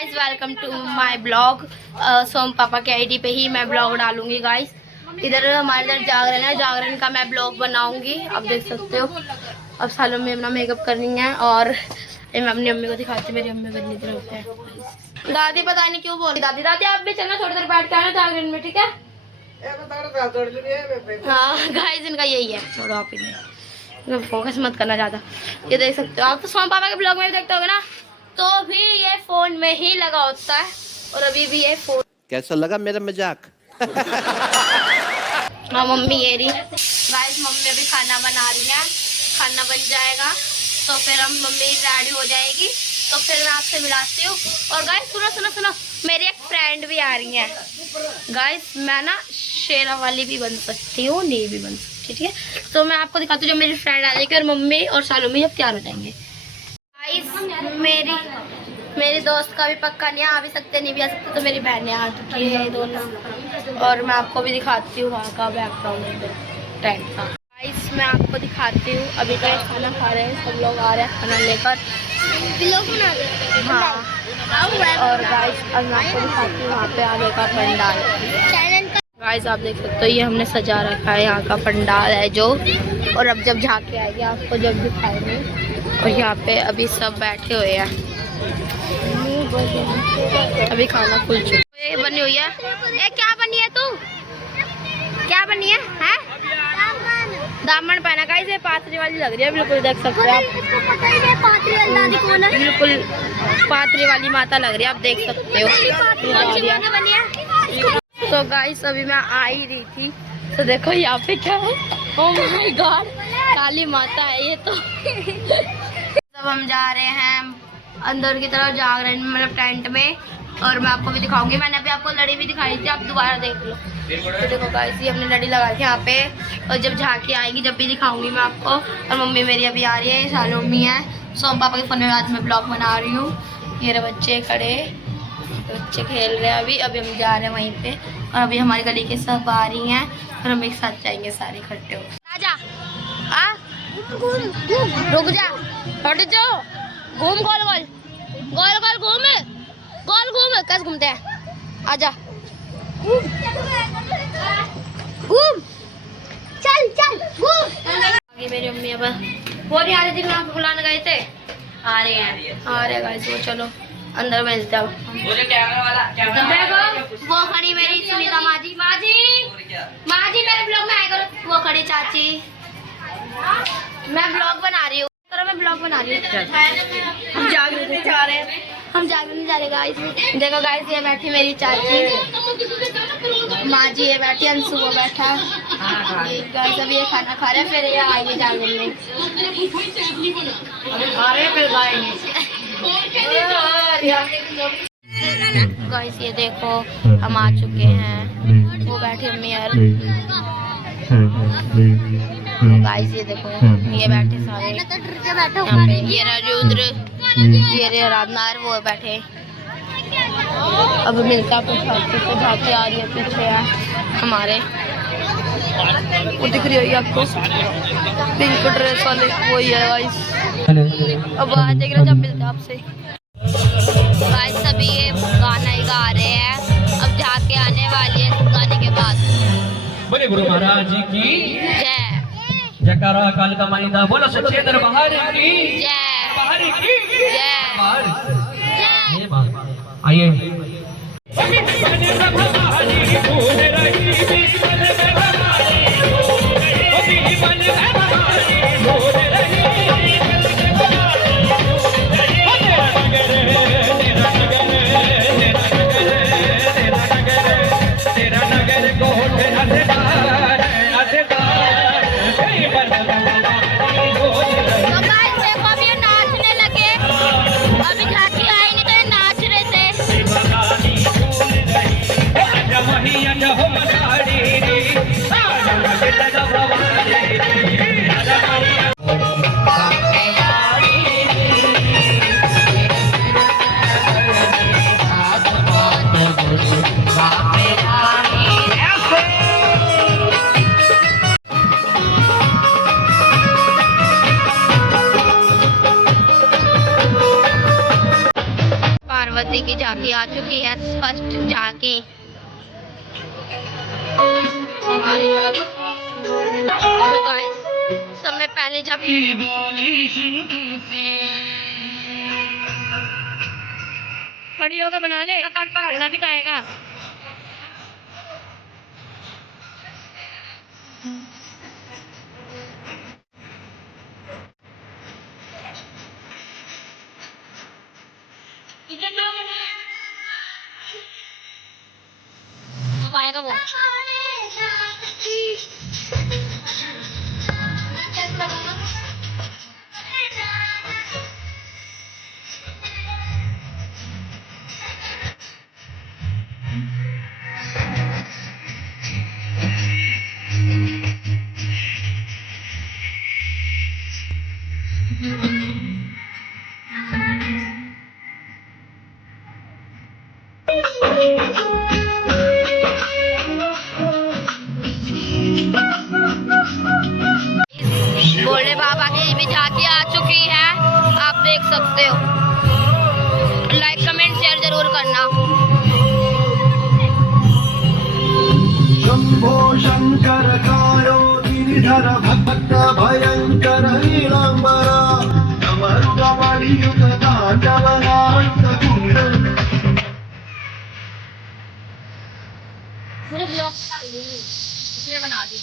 Guys welcome to my blog. सोम पापा के आईडी पे ही मैं ब्लॉग डालूंगी गाइस। इधर हमारे इधर जागरण है, जागरण का मैं ब्लॉग बनाऊंगी। आप देख सकते हो। अब सालों में अपना मेकअप करनी है और मैं अपनी अम्मी को दिखाती। मेरी अम्मी करनी तरफ है। दादी पता नहीं क्यों बोल रही। दादी दादी आप भी चलना, थोड़ी देर बैठ के आना जागरण में, ठीक है? हाँ गाइस इनका यही है। छोड़ो आप इन्हें, फोकस मत करना ज्यादा। ये देख सकते हो आप, तो सोम पापा के ब्लॉग में भी देखते होगे ना, तो भी ये फोन में ही लगा होता है और अभी भी ये फोन। कैसा लगा मेरा मजाक? हाँ मम्मी ये रही गाइस, मम्मी अभी खाना बना रही है। खाना बन जाएगा तो फिर हम मम्मी रेडी हो जाएगी तो फिर मैं आपसे मिलाती हूँ। और गाइस सुनो सुनो सुनो, मेरी एक फ्रेंड भी आ रही है गाइस। मैं ना शेरा वाली भी बन सकती हूँ, नहीं भी बन सकती, ठीक है? तो मैं आपको दिखाती हूँ जब मेरी फ्रेंड आ जाएगी और मम्मी और सालों में जब तैयार हो जाएंगे। मेरी दोस्त का भी पक्का नहीं आ भी सकते, नहीं भी आ सकते, तो मेरी बहनें आ चुकी है दोनों। और मैं आपको भी दिखाती हूँ वहाँ का बैकग्राउंड टेंट का। गाइस मैं आपको दिखाती हूँ। अभी तो खाना खा रहे हैं, सब लोग आ रहे हैं खाना लेकर। हाँ और गाइस अब मैं आपको दिखाती हूँ वहाँ पे आगे का पंडाल। गाइस आप देख सकते हो ये हमने सजा रखा है, यहाँ का पंडाल है जो। और अब जब झांकी आएगी आपको जब दिखाएंगे। और यहाँ पे अभी सब बैठे हुए हैं, अभी खाना खुल चुका है। ये बनी हुई है, ये क्या बनी है तू? क्या बनी है? हैं? दामन पहना। गाइस ये पाथरी वाली लग रही है बिल्कुल, देख सकते हो आप। बिल्कुल पाथरी वाली माता लग रही है, आप देख सकते हो। तो गाइस अभी मैं आ ही रही थी तो देखो यहाँ पे क्या है। ओह माय गॉड, काली माता है ये तो। अब हम जा रहे हैं अंदर की तरफ जागरण में, मतलब टेंट में। और मैं आपको भी दिखाऊंगी। मैंने अभी आपको लड़ी भी दिखाई थी, आप दोबारा देख लो। तो देखो गाइस ये हमने लड़ी लगा के यहाँ पे, और जब झांकी आएगी जब भी दिखाऊंगी मैं आपको। और मम्मी मेरी अभी आ रही है, सालों मम्मी है। सोम पापा के फोन में आज मैं ब्लॉग बना रही हूँ। ये रहे बच्चे खड़े, बच्चे खेल रहे हैं अभी हम जा रहे हैं वहीं पे। और अभी हमारी गली के सब आ रही हैं और हम एक साथ जाएंगे सारे इकट्ठे हो। आजा आ रुक जा, हट जाओ, घूम गोल गोल गोल गोल घूम, गोल घूम, कैसे घूमते हैं? आजा घूम, चल चल घूम। आगे मेरी मम्मी अब वो नहीं आ रही थी, मैं आपको बुलाने गए थे। आ रहे हैं गाइस वो। चलो अंदर मिलते हैं। वो खड़ी मेरी सुनीता माजी, माजी मेरे ब्लॉग में आया करो। वो खड़ी चाची, मैं ब्लॉग बना रही हूँ। मैं ब्लॉग बना रही हूँ। हम जागरण जा रहे हैं, हम जागरण जा रहे गाइस। देखो गाइस ये बैठी मेरी चाची, माजी ये बैठी, अंशु वो बैठा गाइस। अभी ये खाना खा रहे हैं, फिर ये आएंगे जागरण में। गाइस ये देखो हम आ चुके हैं, वो बैठे अम्मी यार। गाइस ये देखो ये बैठे सारे यहाँ पे। ये रुद्र, ये आराधना, वो बैठे। अब मिलता कुछ तो झांकी आ रही है पीछे है हमारे, वो दिख रही है आपको पिंक ड्रेस वाले, वही है गाइस। अब आज देख रहे जब मिलता आपसे। गाइस अभी ये गाना ही गा रहे हैं, अब झांकी आने वाली है गाने के बाद। बोले गुरु महाराज की जय, जयकारा काल का मालिदा, बोलो सच्चे दरबार की जय, बाहर की जय, आइए। जाके आ चुकी है फर्स्ट जाके। समय पहले जब बड़ी होगा बना ले खाना भी खाएगा। पाएगा वो। भोले बाबा की भी जाके आ चुकी है, आप देख सकते हो। लाइक कमेंट शेयर जरूर करना। शंभो शंकर कायो गिरिधर भक्त भयंकर नीलांबरा डमरुकमणियुत तांडवनाट्यकुंड। पूरे ब्लॉग इसलिए बना दी।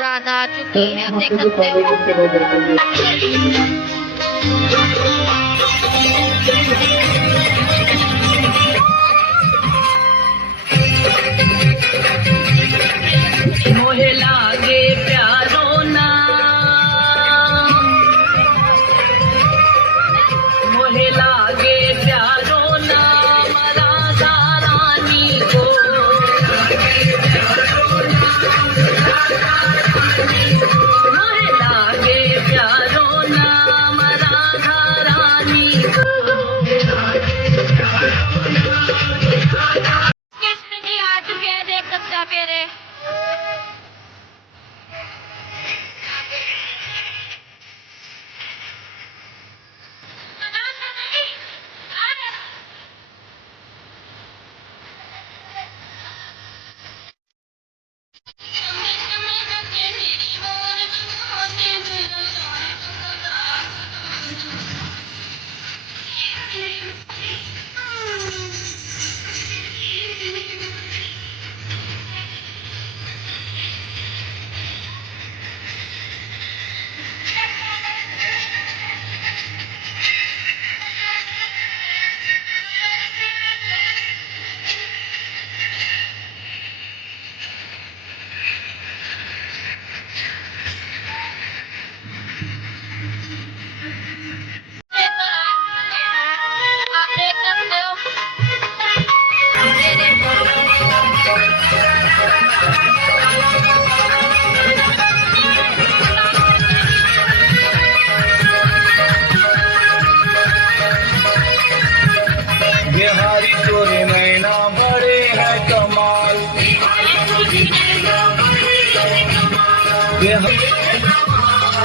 राधा आ चुकी है, देख सकते हो। मोहे लागे प्यारो ना, मोहे लागे प्यारो ना राधा रानी को। मोहे लागे प्यारो नाम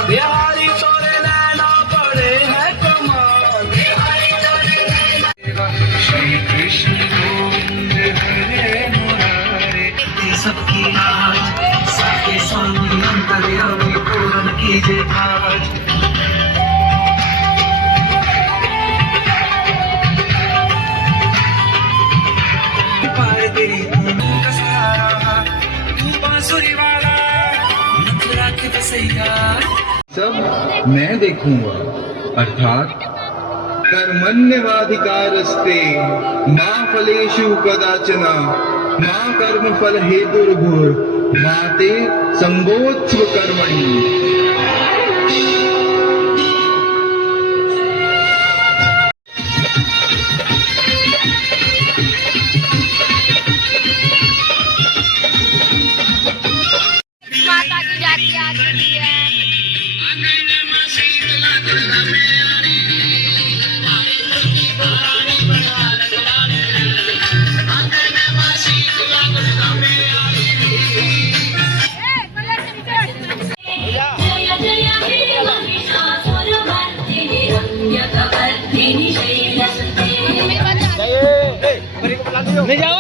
बिहारी तोरे नैना बड़े हैं कमाल श्री कृष्ण गोविंद हरे मुरारे सबकी लाज सबके स्वामी अंतर्यामी पूर्ण कीजिए काज पार तेरी धुन का सहारा तू बांसुरी वाला मथुरा के बसैया सब मैं देखूंगा अर्थात कर्मण्यवाधिकारस्ते मा फलेषु कदाचन मा कर्मफल हेतुर्भुर् मा ते संगोत्स्व कर्मणि माता की जाती आती है। ले जाओ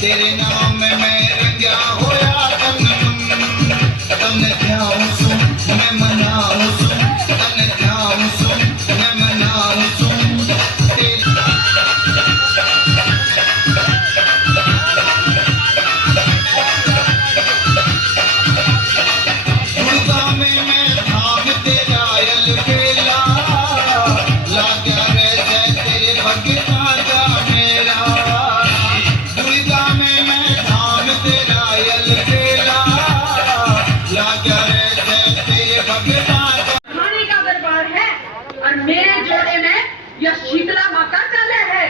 तेरे नाम में मैं रंगा होया तन ध्यान सुन मैं मनाऊं सुन तन ध्यान सुन मैं मनाऊं सुन दुर्गा में मैं धाम तेरा यल बेला ला गया रे जय तेरे भगता का मेरा दुर्गा में मैं धाम तेरा यल बेला ला गया रे जय तेरे भगता का रानी का दरबार है और मेरे जोड़े में यह शीतला माँ का कलह है।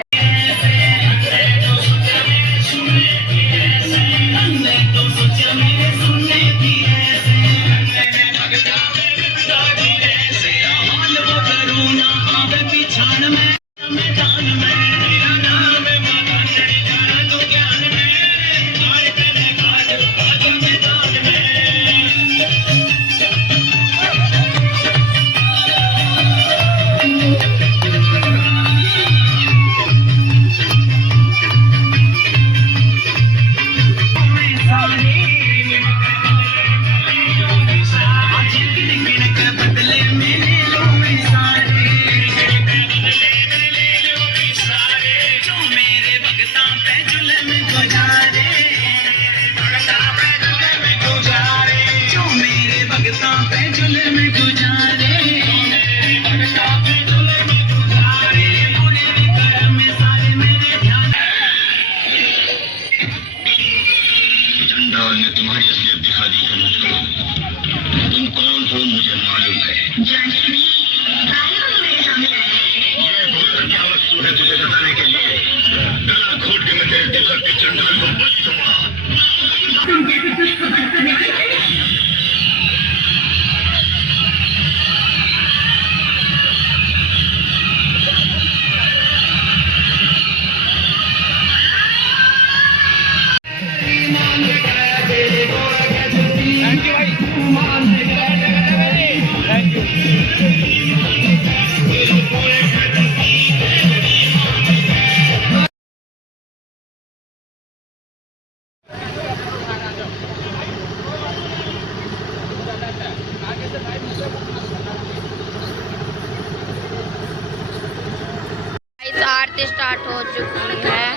चुकी है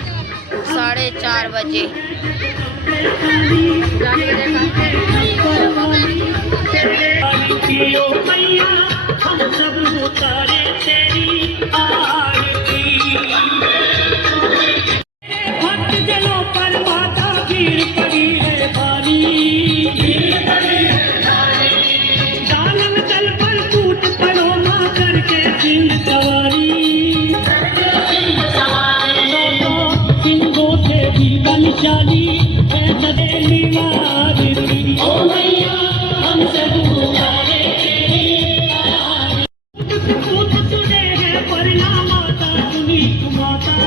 4:30 बजे। जाके देखा हम सब उतारे तेरी आरती, भक्त जनों पर माता भीड़ पड़ी है भारी, दानव दल पर टूट पड़ो माँ करके सिंह सवारी, सिंहों से भी बलशाली है सदैली मारती। ओ मैया हम सब उतारे कूद सुने हैं परिणा माता सुनी माता,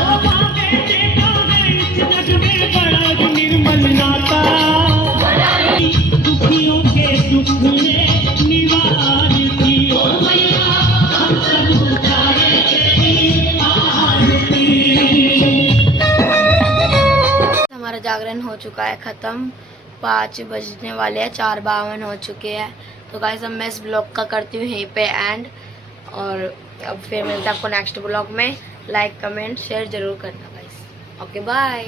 ओ माँ बेटे का है इस जग में बड़ा निर्मल नाता, दुखियों के दुख में निवारती। ओ मैया हम सब उतारे तेरी आरती। हमारा जागरण हो चुका है ख़त्म। 5 बजने वाले हैं, 4:52 हो चुके हैं। तो गाइस अब मैं इस ब्लॉग का करती हूँ यहीं पे एंड, और अब फिर मिलते हैं आपको नेक्स्ट ब्लॉग में। लाइक कमेंट शेयर ज़रूर करना गाइस। Okay bye.